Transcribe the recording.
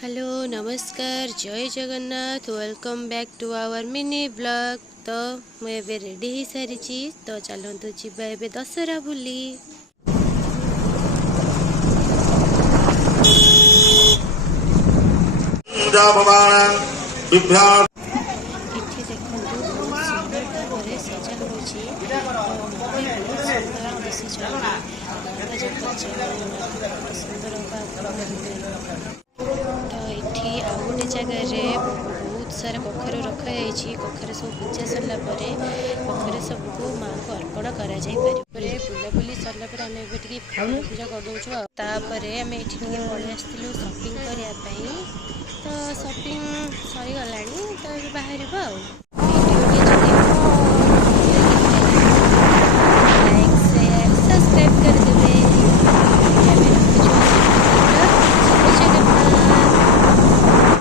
Hello नमस्कार जय Jagannath welcome back to our mini blog. तो मुझे रेडी हो सारी तो चलतु जीवा ए दशहरा बुली। इठी देखो बहुत सुंदर भाव सजा हो सुंदर। तो ये आउ गोटे जगह बहुत सारा कखर रखाई कखर सब पूजा सरला कखर सबको माँ को अर्पण कर बुलाबुली सरला आम पूजा करदे आम ये पलि आसलु सपिंग करने। तो सपिंग सरीगला तो बाहर।